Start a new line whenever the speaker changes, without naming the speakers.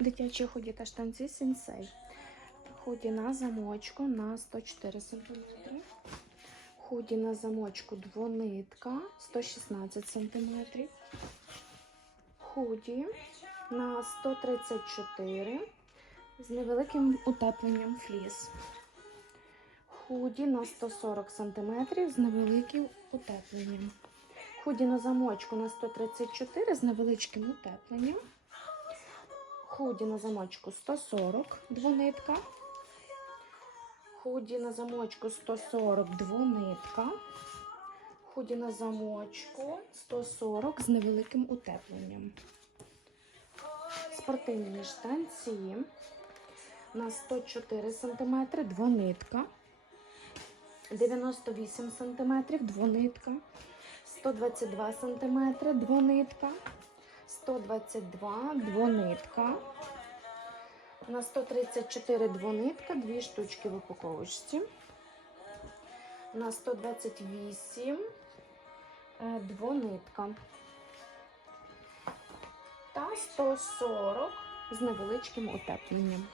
Дитячі худі та штанці сенсей. Худі на замочку на 104 см. Худі на замочку двонитка 116 см. Худі на 134 з невеликим утепленням фліс. Худі на 140 см з невеликим утепленням. Худі на замочку на 134 з невеличким утепленням. Худі на замочку 140 двонитка. Худі на замочку 140 двонитка. Худі на замочку 140 з невеликим утепленням. Спортивні штанці на 104 см двонитка. 98 см двонитка. 122 см двонитка. 122 двонитка. На 134 двонитка, дві штучки в упаковочці. На 128 е, двонитка. Та 140 з невеличким утепленням.